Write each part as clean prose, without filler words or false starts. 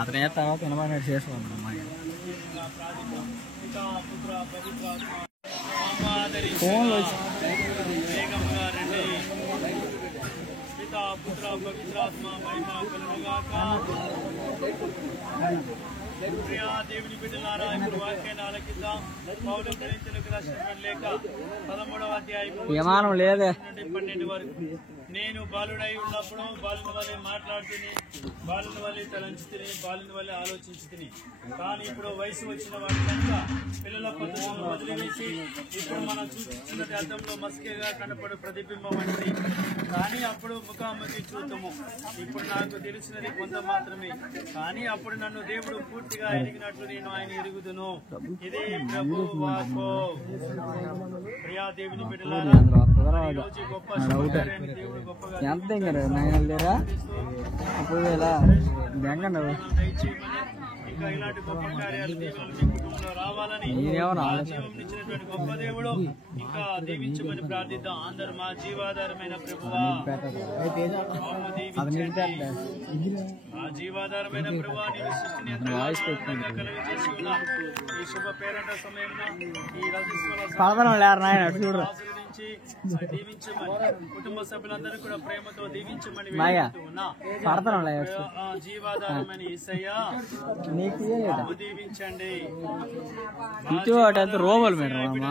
అతనే తర్వాత వినబడినట్టు చేసుకోండి ఫోన్లో వేగంగా రండి. పితా పుత్ర పవిత్రాత్మ మహిమ కలుగుగాక. ప్రియా దేవుని బిడ్డలారా, ఇప్పుడు వాక్యాన్ని ఆలకిద్దాం. పౌలు కొరింథీయులకు రాసిన లేఖ 13వ అధ్యాయం నుండి 12 వరకు. నేను బాలుడై ఉన్నప్పుడు బాలుని వల్లే మాట్లాడుతుని, బాలుని వల్లే తలంచుతుని, బాలుని వల్లే ఆలోచించుతుని. కానీ ఇప్పుడు వయసు వచ్చిన వాటి కనుక పిల్లల పద్ధతులను వదిలివేసి ఇప్పుడు మనం చూస్తున్నది అద్దంలో మస్కేగా కనపడు ప్రతిబింబం వంటిది. కానీ అప్పుడు ముఖాముఖి చూద్దాము. ఇప్పుడు నాకు తెలిసినది కొంత మాత్రమే, కానీ అప్పుడు నన్ను దేవుడు పూర్తిగా ఎరిగినట్లు నేను ఆయన ఎరుగుదును. ఇది ప్రభు వాక్కు. ప్రియా దేవుని బిడ్డలారా, ఈరోజు గొప్ప శుభకార్యాన్ని దేవుడు గొప్పగా ఇంకా ఇలాంటి గొప్ప కార్యాలు దేవుడు మీ కుటుంబంలో రావాలని జీవనిచ్చినటువంటి గొప్ప దేవుడు ఇంకా దీవించమని ప్రార్థిద్దాం. అందరూ మా జీవాధారమైన ప్రభువా ఆ జీవాధారమైన ప్రభువా, నేను సృష్టిని కలిగజేసి ఉన్నా. ఈ శుభ పేరంట సమయంలో ఈ ఆశీర్వదించి దీవించమని, కుటుంబ సభ్యులందరూ కూడా ప్రేమతో దీవించమని ఉన్నా. జీవాధారమైన యేసయ్యా దీవించండి.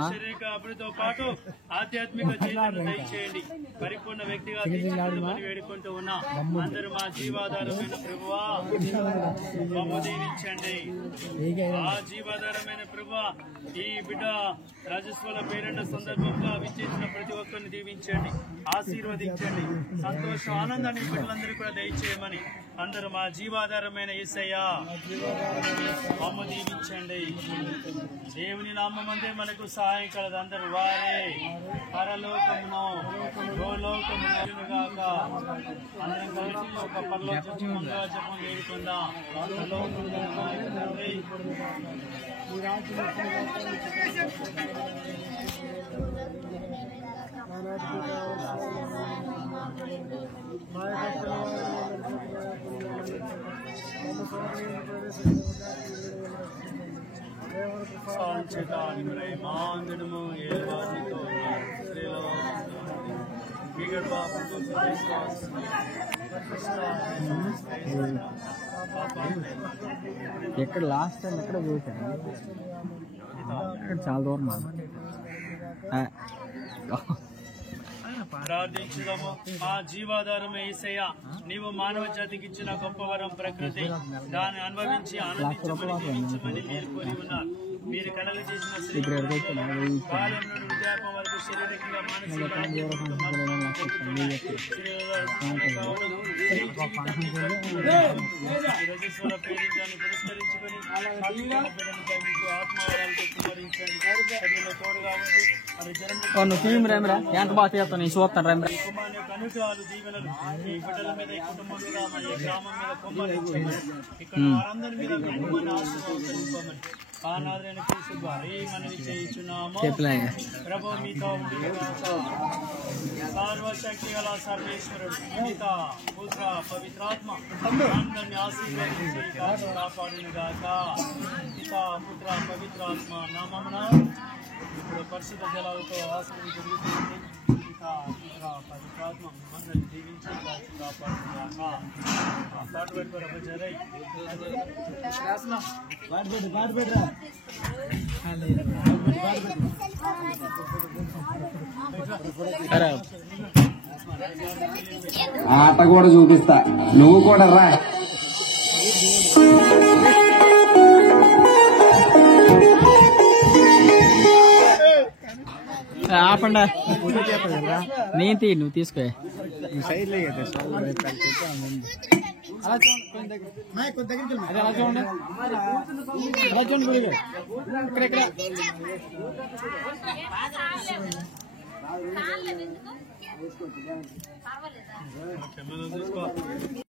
శారీరక అభివృద్ధితో పాటు ఆధ్యాత్మిక జీవితాన్ని దయచేయండి. పరిపూర్ణ వ్యక్తిగా తీర్చిదిద్దమని వేడుకుంటూ ఉన్నా. అందరూ మా జీవాధారమైన ప్రభువా మమ్ము దీవించండి. ఆ జీవాధారమైన ప్రభువా, ఈ బిడ్డ రాజస్వల పేరెంట సందర్భంగా విచ్చేసిన ప్రతి ఒక్కరిని దీవించండి, ఆశీర్వదించండి. సంతోష ఆనందాన్ని బిడ్డలందరూ కూడా దయచేయమని అందరూ మా జీవాధారమైన యేసయ్యా మమ్ము దీవించండి. దేవుని నామమందే మనకు సహాయం కలదు. అందరూ వారే పరలోకమును భూలోకమును గాక. అందరం కలిసి ఒక పరలోక జపం వేడుకుందాం. మాందడము ఏవాదితో ఎక్కడ లాస్ట్ టైం ఎక్కడ చూసాను, చాలా దూరం ప్రార్థించుదాము. ఆ జీవాధారమే యేసయ్యా, నీవు మానవ జాతికి ఇచ్చిన గొప్ప వరం ప్రకృతి, దాన్ని అనుభవించి ఆనందించమని జీవించమని మీరు కోరి ఉన్నారు. మీరు కళలు చేసిన బాల్యం నుండి వృద్ధాప్యం వరకు శారీరకంగా మానసికంగా రజస్వల పేరించాన్ని పురస్కరించుకొని ఆత్మవరాలతో కుమరించండి. తోడుగా ఉంటూ అనుగ్రహాలు దీవెనలు ఈ బిడ్డల మీద, ఈ కుటుంబం మీద, ఈ గ్రామం మీద కుమ్మరించమని, ఇక్కడ వారందరి మీద ఆశీర్వదించమని ఆనాదైన క్రీస్తు ద్వారా ఈ మనవి చేయించున్నాము. ప్రభు మీతో ఉండి సర్వశక్తి గల సర్వేశ్వరుడు పిత పుత్ర పవిత్రాత్మ అందరిని ఆశీర్వదించి కాపాడును గాక. పిత పుత్ర పవిత్రాత్మ నామమున ఇప్పుడు పరిశుద్ధ జలాలతో ఆశీర్వది జరుగుతుంది. పిత పుత్ర పవిత్రాత్మ అందరిని దీవించి కాపాడును గాక. ఆట కూడా చూపిస్తా, నువ్వు కూడా రా. ఆపండా, నేను తీ, నువ్వు తీసుకో. ఇక్కడ